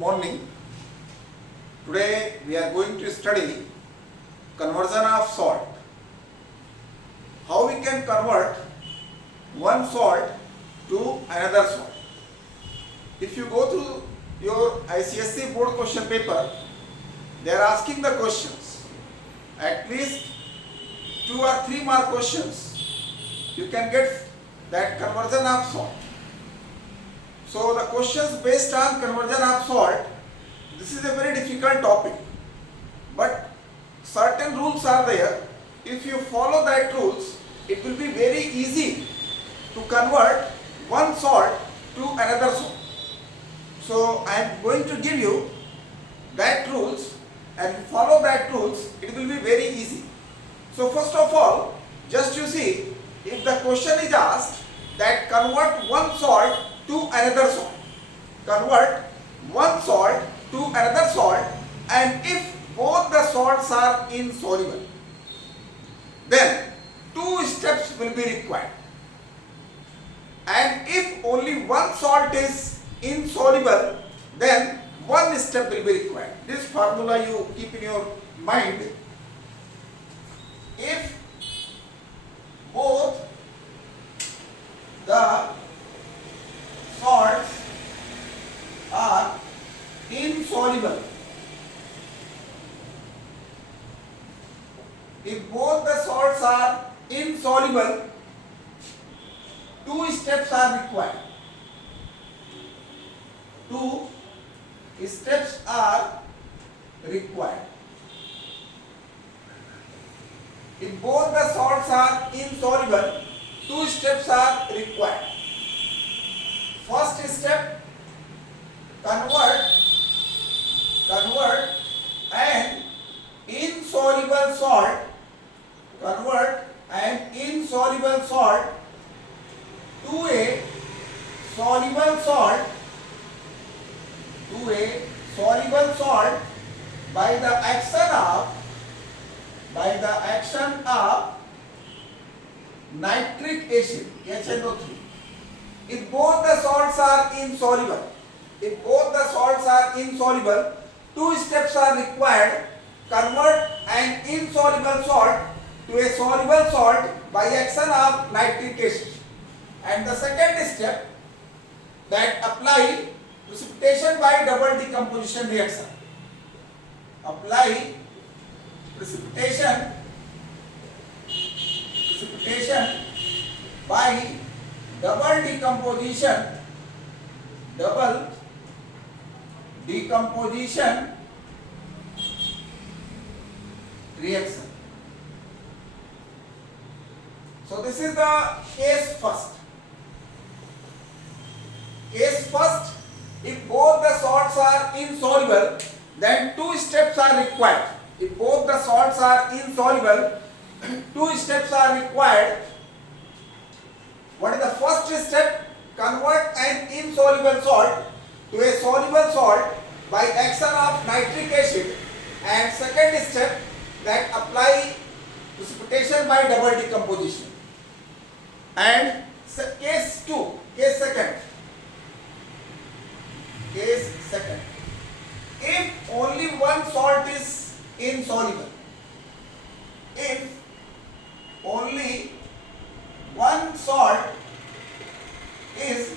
morning. Today we are going to study conversion of salt. How we can convert one salt to another salt. If you go through your ICSE board question paper, they are asking the questions. At least 2 or 3 mark questions. You can get that conversion of salt. So the questions based on conversion of salt, this is a very difficult topic. But certain rules are there. If you follow that rules, it will be very easy to convert one salt to another salt. So I am going to give you that rules, and if you follow that rules, it will be very easy. So first of all, just you see, if the question is asked that convert one salt to another salt, convert one salt to another salt, and if both the salts are insoluble, then 2 steps will be required. And if only one salt is insoluble, then 1 step will be required. This formula you keep in your mind. If both the salts are insoluble, if both the salts are insoluble, 2 steps are required. 2 steps are required. If both the salts are insoluble, 2 steps are required. First step, convert an insoluble salt, convert an insoluble salt to a soluble salt, by the action of nitric acid, HNO3. If both the salts are insoluble, 2 steps are required. Convert an insoluble salt to a soluble salt by action of nitric acid. And the second step, that apply precipitation by double decomposition reaction. Apply precipitation by double decomposition reaction. So this is the case first. If both the salts are insoluble, then 2 steps are required. If both the salts are insoluble, 2 steps are required. What is the first step? Convert an insoluble salt to a soluble salt by action of nitric acid. And second step, that apply precipitation by double decomposition. And case second. If only one salt is insoluble, if only one salt is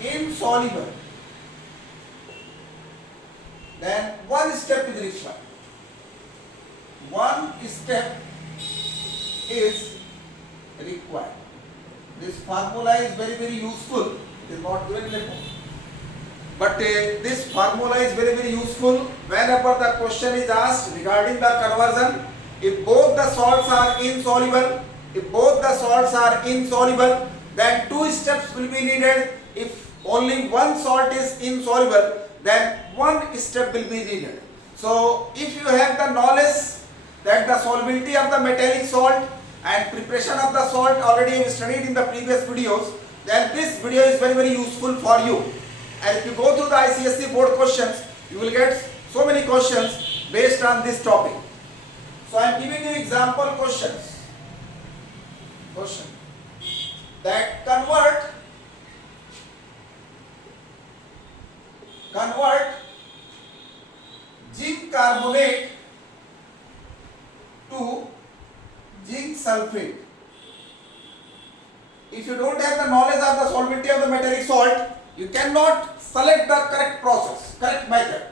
insoluble, then 1 step is required. 1 step is required. This formula is very useful. It is not given in the book, but this formula is very useful whenever the question is asked regarding the conversion. If both the salts are insoluble, then 2 steps will be needed. If only one salt is insoluble, then 1 step will be needed. So if you have the knowledge that the solubility of the metallic salt and preparation of the salt already you studied in the previous videos, then this video is very useful for you. And if you go through the ICSE board questions, you will get so many questions based on this topic. So I am giving you example questions. That convert convert zinc carbonate to zinc sulfate. If you don't have the knowledge of the solubility of the metallic salt, you cannot select the correct process, correct method.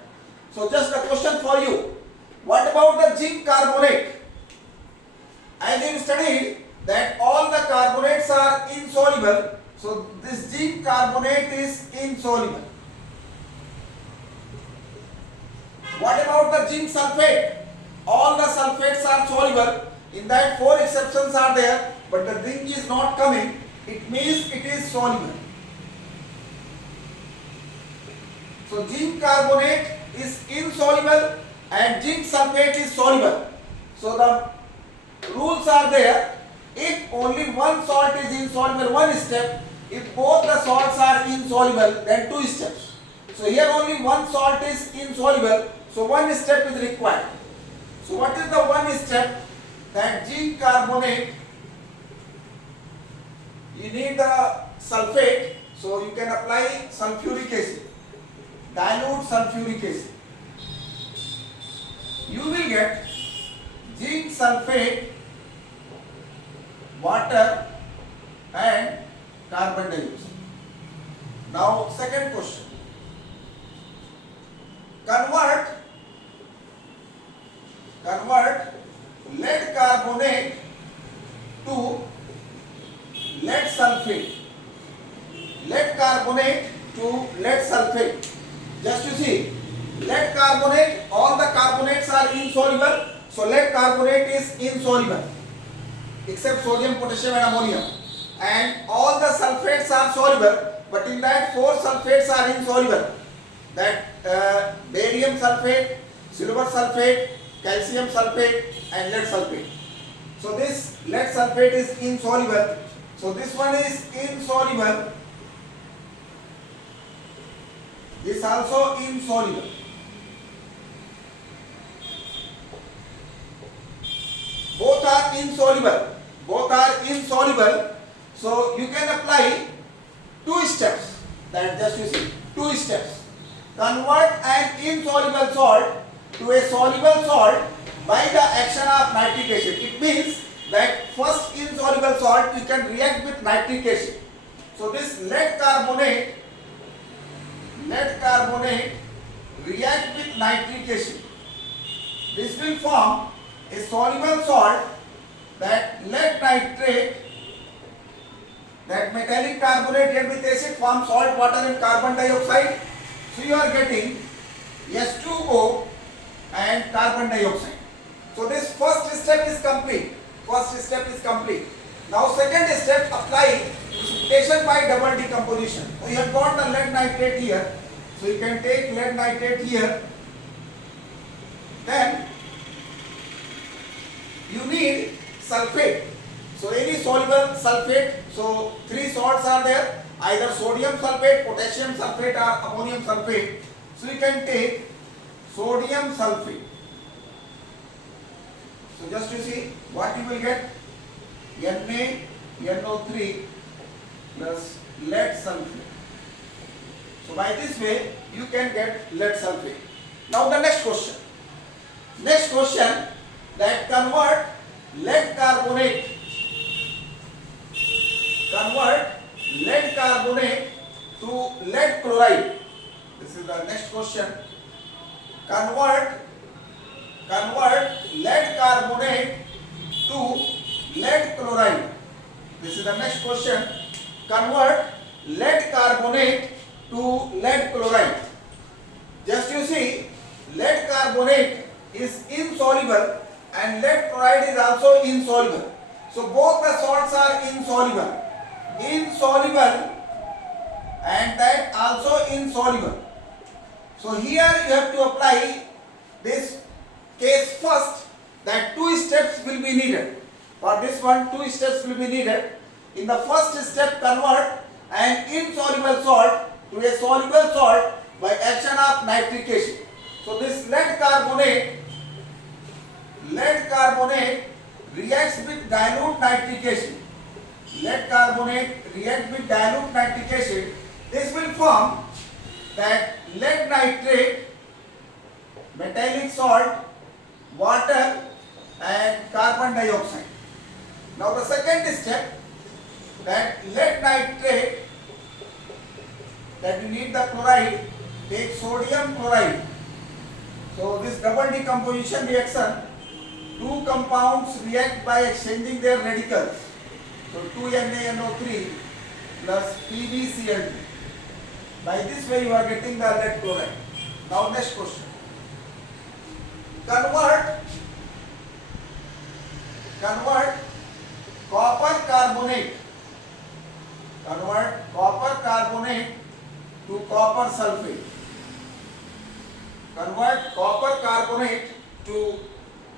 So just a question for you. What about the zinc carbonate? As you studied that all the carbonates are insoluble, so this zinc carbonate is insoluble. What about the zinc sulfate? All the sulfates are soluble. In that 4 exceptions are there, but the zinc is not coming. It means it is soluble. So zinc carbonate is insoluble and zinc sulfate is soluble. So the rules are there. If only one salt is insoluble, one step. If both the salts are insoluble, then 2 steps. So here only one salt is insoluble, so 1 step is required. So what is the 1 step? That zinc carbonate, you need the sulfate, so you can apply sulfuric acid, dilute sulfuric acid. You will get zinc sulfate, water and carbon dioxide. Now second question. Convert lead carbonate to lead sulfate. Lead carbonate to lead sulfate. Just you see, lead carbonate, all the carbonates are insoluble, so lead carbonate is insoluble except sodium, potassium and ammonium, and all the sulfates are soluble, but in that 4 sulfates are insoluble. That barium sulfate, silver sulfate, calcium sulfate and lead sulfate. So this lead sulfate is insoluble. So this one is insoluble. This also insoluble. Both are insoluble. Both are insoluble. So you can apply 2 steps. That just you see, 2 steps. Convert an insoluble salt to a soluble salt by the action of nitric acid. It means that first insoluble salt you can react with nitric acid. So this lead carbonate react with nitric acid. This will form a soluble salt, that lead nitrate, that metallic carbonate react with acid, form salt, water and carbon dioxide. So you are getting H2O and carbon dioxide. So this first step is complete. Now second step, apply precipitation by double decomposition. So you have got the lead nitrate here. So you can take lead nitrate here. Then you need sulfate. So any soluble sulfate. So 3 salts are there, either sodium sulfate, potassium sulfate or ammonium sulfate. So you can take sodium sulfate. So just to see what you will get, NaNO3 plus lead sulfate. So by this way you can get lead sulfate. Now the next question, that convert lead carbonate to lead chloride. This is the next question. Convert lead carbonate to lead chloride. This is the next question. Convert lead carbonate to lead chloride. Just you see, lead carbonate is insoluble and lead chloride is also insoluble. So both the salts are insoluble and that also insoluble. So here you have to apply this case first, that 2 steps will be needed. For this one 2 steps will be needed. In the first step, convert an insoluble salt to a soluble salt by action of nitric acid. So this lead carbonate reacts with dilute nitric acid. Lead carbonate reacts with dilute nitric acid. This will form that lead nitrate, metallic salt, water and carbon dioxide. Now the second step, that lead nitrate, that we need the chloride, take sodium chloride. So this double decomposition reaction, two compounds react by exchanging their radicals. So 2NaNO3 plus PbCl2. By this way you are getting the lead chloride. Now next question. Convert copper carbonate. Convert copper carbonate to copper sulfate. Convert copper carbonate to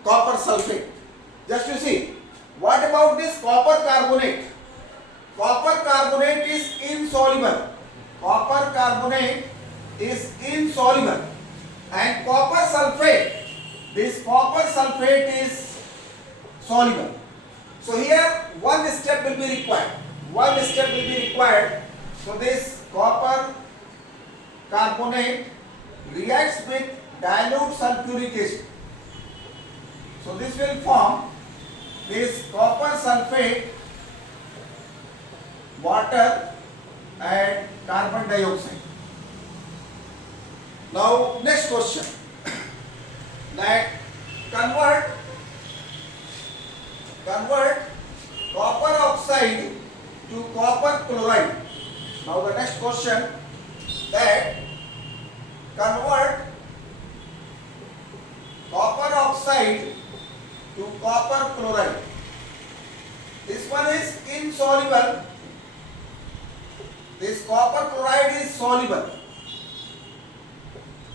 copper sulfate. Just you see, what about this copper carbonate? Copper carbonate is insoluble. Copper carbonate is insoluble. And copper sulfate, this copper sulfate is soluble. So here one step will be required. One step will be required. So this copper carbonate reacts with dilute sulfuric acid. So this will form this copper sulfate, water and carbon dioxide. Now next question, that convert copper oxide to copper chloride. Now the next question, that convert copper oxide to copper chloride. This one is insoluble. This copper chloride is soluble.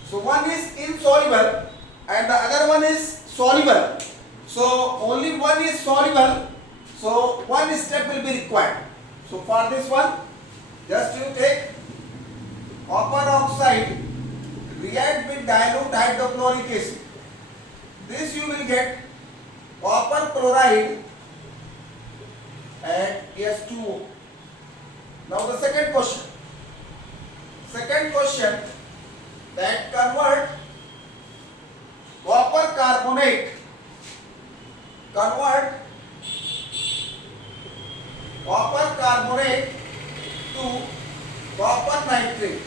So one is insoluble and the other one is soluble. So only one is soluble. So one step will be required. So for this one, just you take copper oxide, react with dilute hydrochloric acid. This you will get copper chloride and S2O. Now the second question. Second question, that convert copper carbonate to copper nitrate.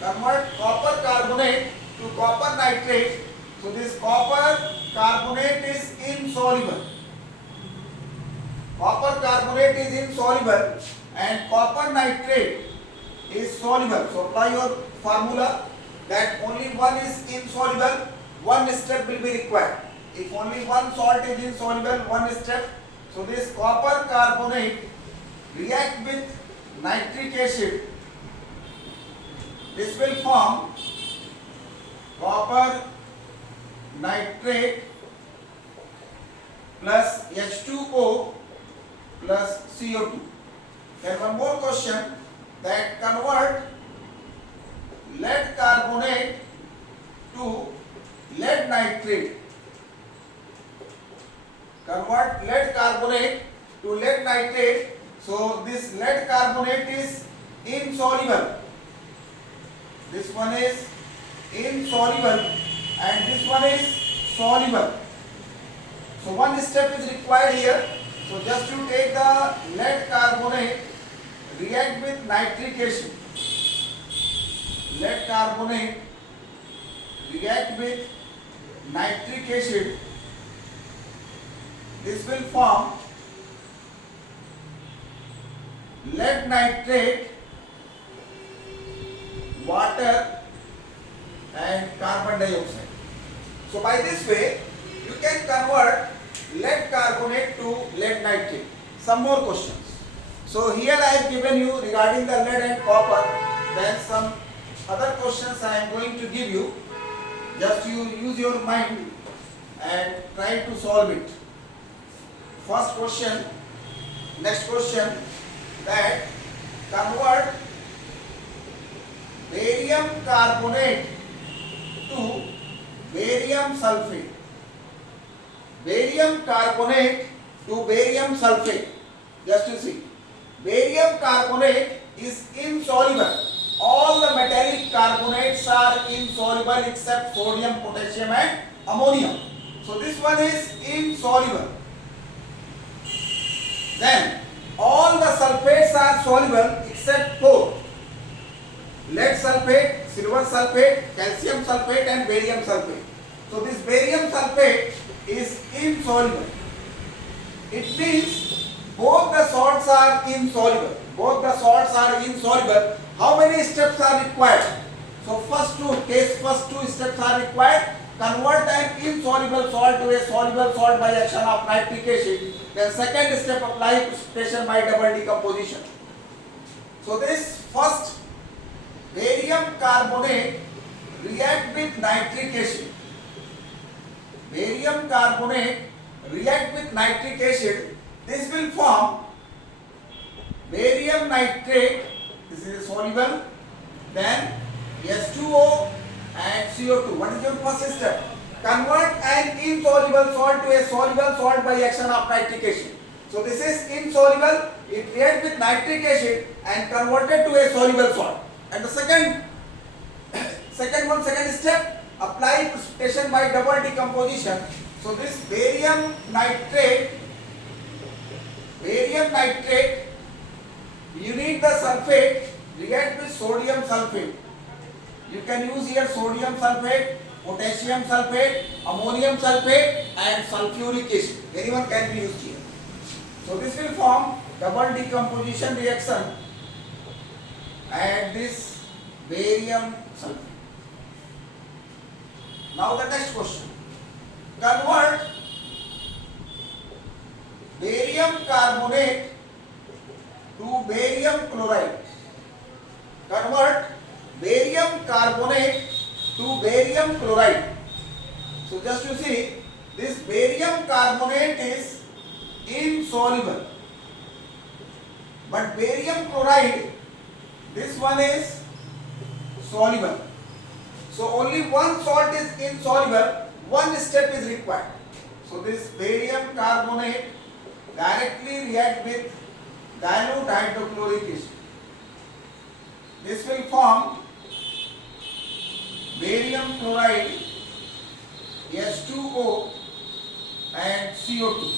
Convert copper carbonate to copper nitrate. So this copper carbonate is insoluble. Copper carbonate is insoluble and copper nitrate is soluble. So apply your formula that only one is insoluble, one step will be required. If only one salt is insoluble, one step. So this copper carbonate react with nitric acid. This will form copper nitrate plus H2O plus CO2. Then one more question, that convert lead carbonate to lead nitrate. Convert lead carbonate to lead nitrate. So this lead carbonate is insoluble. This one is insoluble and this one is soluble. So one step is required here. So just you take the lead carbonate, react with nitric acid. Lead carbonate react with nitric acid. This will form lead nitrate, water and carbon dioxide. So by this way you can convert lead carbonate to lead nitrate. Some more questions. So here I have given you regarding the lead and copper. Then some other questions I am going to give you. Just you use your mind and try to solve it. First question, next question, that convert barium carbonate to barium sulfate. Barium carbonate to barium sulfate. Just to see, barium carbonate is insoluble. all the metallic carbonates are insoluble except sodium, potassium and ammonium. So this one is insoluble. Then all the sulfates are soluble except four: lead sulfate, silver sulfate, calcium sulfate and barium sulfate. So this barium sulfate is insoluble. It means both the salts are insoluble. Both the salts are insoluble. How many steps are required? So first two steps are required. Convert an insoluble salt to a soluble salt by action of nitric acid. Then second step, apply precipitation by double decomposition. So this first, barium carbonate react with nitric acid. Barium carbonate react with nitric acid. This will form barium nitrate. This is soluble. Then H2O and CO2. What is your first step? Convert an insoluble salt to a soluble salt by action of nitric acid. So this is insoluble. It reacts with nitric acid and converted to a soluble salt. And the second step, apply precipitation by double decomposition. So this barium nitrate, you need the sulfate, react with sodium sulfate. You can use here sodium sulfate, potassium sulfate, ammonium sulfate and sulfuric acid. Anyone can be used here. So this will form double decomposition reaction and this barium sulfate. Now the next question. Convert barium carbonate to barium chloride. Convert barium carbonate to barium chloride. So just you see, this barium carbonate is insoluble, but barium chloride, this one is soluble. So only one salt is insoluble, one step is required. So this barium carbonate directly react with dilute hydrochloric acid. This will form barium chloride, H2O and CO2.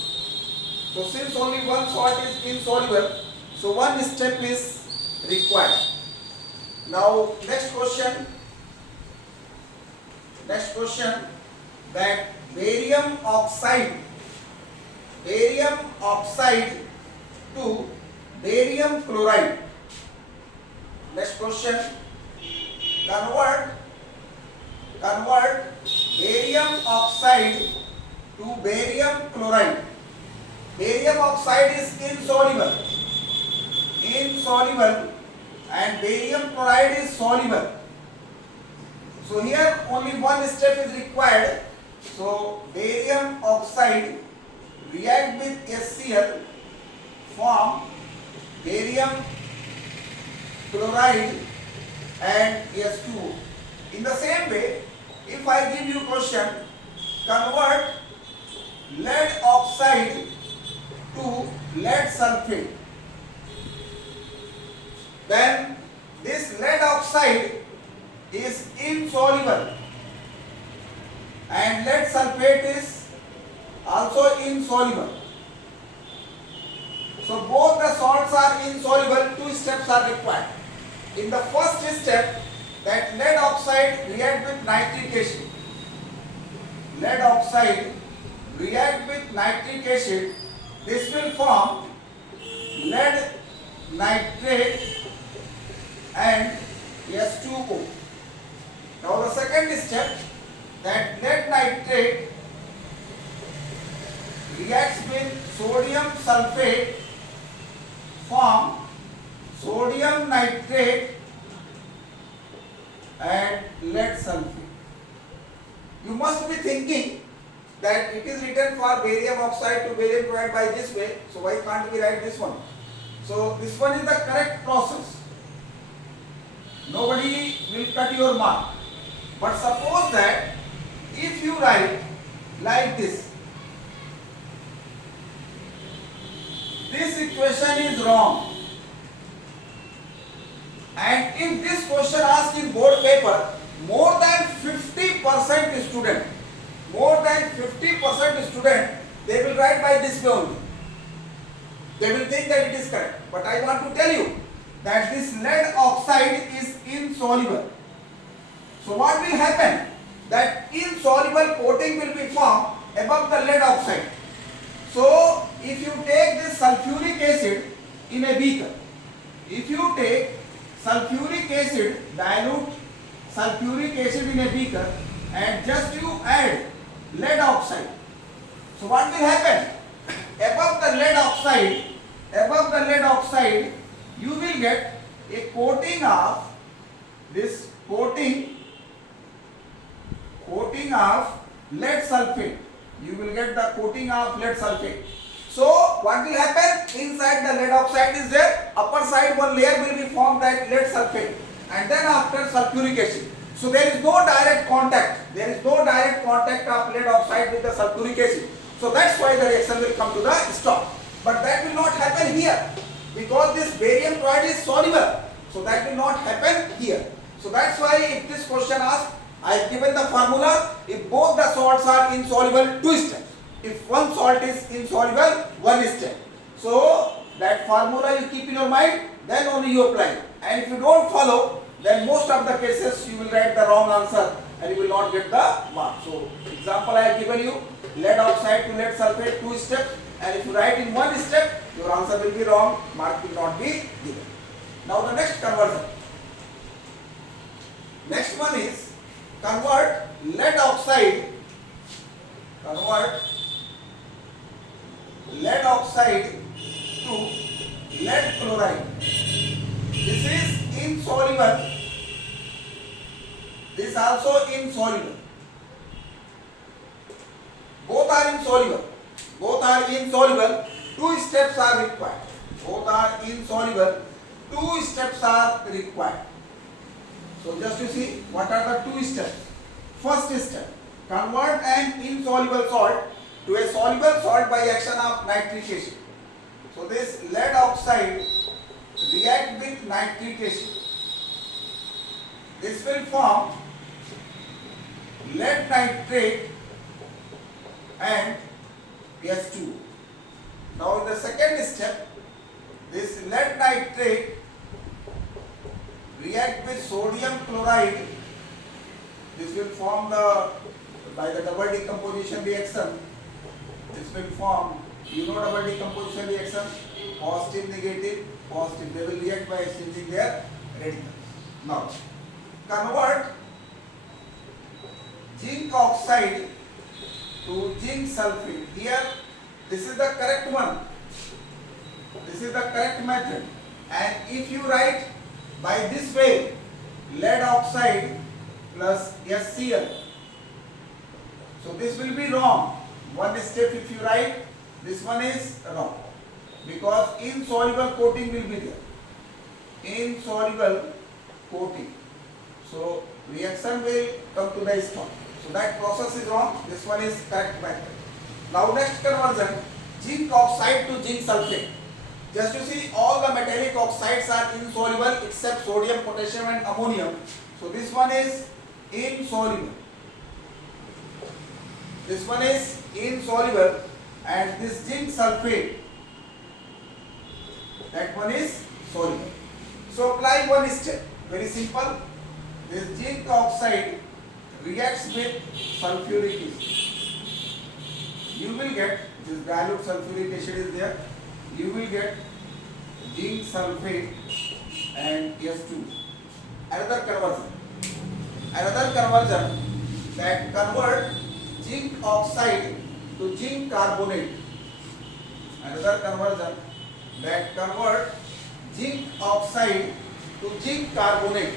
So since only one salt is insoluble, so one step is required. Now next question, that barium oxide to barium chloride. Next question, convert barium oxide to barium chloride. Barium oxide is insoluble and barium chloride is soluble. So here only one step is required. So barium oxide react with HCl, form barium chloride and H2O. In the same way, if I give you question, convert lead oxide to lead sulfate, then this lead oxide is insoluble and lead sulfate is also insoluble. So both the salts are insoluble, two steps are required. In the first step, that lead oxide react with nitric acid. Lead oxide react with nitric acid. This will form lead nitrate and H2O. Now the second step, that lead nitrate reacts with sodium sulfate, form sodium nitrate and lead sulfate. You must be thinking that it is written for barium oxide to barium chloride by this way, so why can't we write this one? So this one is the correct process. Nobody will cut your mark. But suppose that if you write like this equation is wrong And if this question asked in board paper, more than 50% student, they will write by this way only. They will think that it is correct. But I want to tell you that this lead oxide is insoluble. So what will happen? That insoluble coating will be formed above the lead oxide. So if you take this sulfuric acid in a beaker, if you take sulfuric acid, dilute sulfuric acid in a beaker and just you add lead oxide. So what will happen? Above the lead oxide, you will get a coating of this coating of lead sulfate. You will get the coating of lead sulfate. So what will happen? Inside the lead oxide is there. Upper side one layer will be formed that lead sulfate, and then after sulfuric acid. So there is no direct contact. There is no direct contact of lead oxide with the sulfuric acid. So that's why the reaction will come to the stop. But that will not happen here because this barium chloride is soluble. So that will not happen here. So that's why if this question asks, I have given the formula. If both the salts are insoluble, 2 steps. If one salt is insoluble, 1 step. So that formula you keep in your mind, then only you apply. And if you don't follow, then most of the cases you will write the wrong answer and you will not get the mark. So example I have given you, lead oxide to lead sulfate, 2 steps, and if you write in 1 step, your answer will be wrong, mark will not be given. Now the next conversion. Next one is convert lead oxide to lead chloride. This is insoluble. This also insoluble. Both are insoluble. 2 steps are required. Both are insoluble. 2 steps are required. So just you see what are the 2 steps. First step, convert an insoluble salt to a soluble salt by action of nitric acid. So this lead oxide react with nitric acid. This will form lead nitrate and S2. Now in the second step, this lead nitrate react with sodium chloride. This will form by the double decomposition reaction. This will form, double decomposition reaction, positive, negative, positive. They will react by exchanging their radicals. Now, convert zinc oxide to zinc sulfate. Here, this is the correct one. This is the correct method. And if you write by this way, lead oxide plus SCl. So this will be wrong. 1 step if you write, this one is wrong. Because insoluble coating will be there. Insoluble coating. So reaction will come to the stop. So that process is wrong. This one is correct method. Now next conversion, zinc oxide to zinc sulfate. Just to see, all the metallic oxides are insoluble except sodium, potassium and ammonium. So this one is insoluble. This one is insoluble, and this zinc sulfate, that one is soluble. So apply 1 step. Very simple. This zinc oxide reacts with sulfuric acid. You will get, this dilute sulfuric acid is there. You will get zinc sulfate and S2. Another conversion that convert zinc oxide to zinc carbonate. Another conversion that convert zinc oxide to zinc carbonate.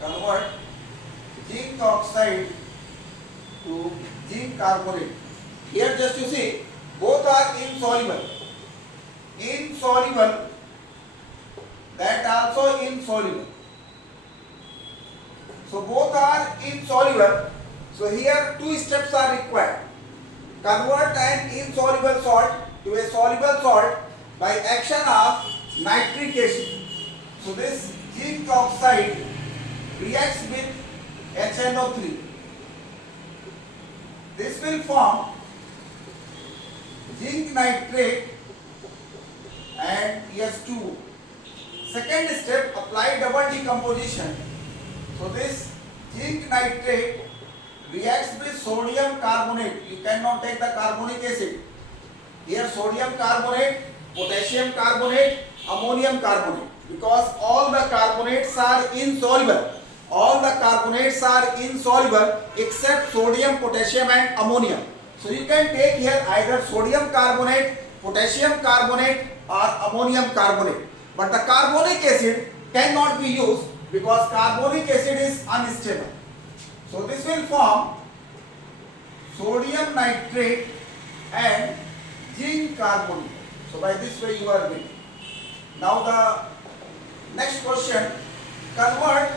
Convert zinc oxide to zinc carbonate. Here just you see, both are insoluble. Insoluble, that also insoluble. So both are insoluble. So here 2 steps are required. Convert an insoluble salt to a soluble salt by action of nitric acid. So this zinc oxide reacts with HNO3. This will form zinc nitrate and S2. Second step, apply double decomposition. So this zinc nitrate reacts with sodium carbonate. You cannot take the carbonic acid. Here sodium carbonate, potassium carbonate, ammonium carbonate, because all the carbonates are insoluble. All the carbonates are insoluble except sodium, potassium and ammonium. So you can take here either sodium carbonate, potassium carbonate or ammonium carbonate. But the carbonic acid cannot be used because carbonic acid is unstable. So this will form sodium nitrate and zinc carbonate. So by this way you are getting. Now the next question, convert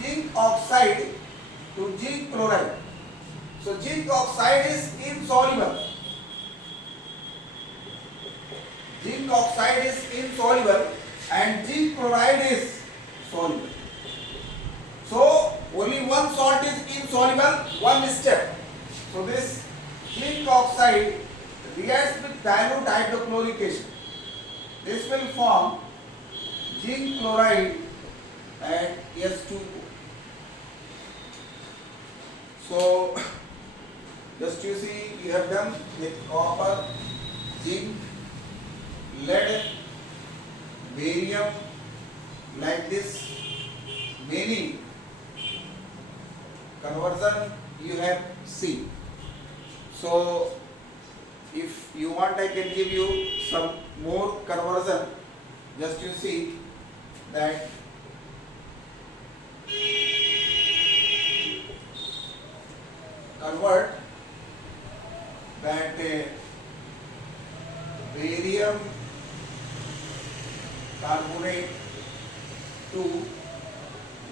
zinc oxide to zinc chloride. So zinc oxide is insoluble. Zinc oxide is insoluble and zinc chloride is soluble. So only one salt is insoluble, one step. So this zinc oxide reacts with dilute hydrochloric acid. This will form zinc chloride and S2O. So just you see, you have done with copper, zinc, lead, barium, like this. Many conversion you have seen. So if you want, I can give you some more conversion. Just you see that convert that barium carbonate to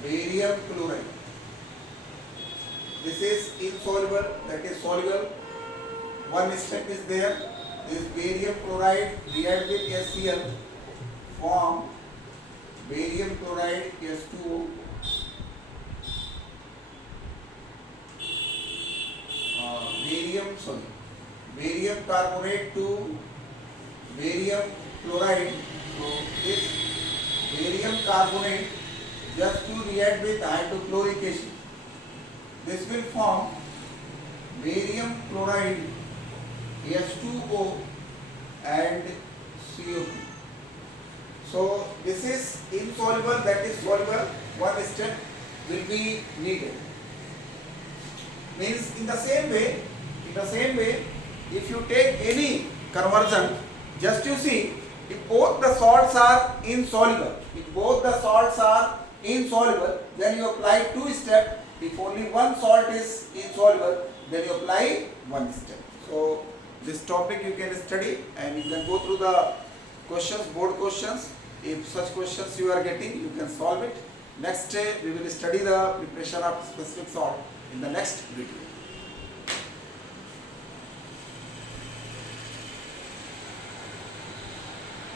barium chloride. This is insoluble, that is soluble. One step is there. This barium chloride react with HCl, form barium chloride S2O. Barium carbonate to barium chloride. So this barium carbonate just to react with hydrochloric acid. This will form barium chloride S2O and CO2. So this is insoluble, that is soluble. One step will be needed. Means in the same way, if you take any conversion, just you see, if both the salts are insoluble, then you apply two steps. If only one salt is insoluble, then you apply one step. So this topic you can study and you can go through the questions, board questions. If such questions you are getting, you can solve it. Next day we will study the preparation of specific salt in the next video.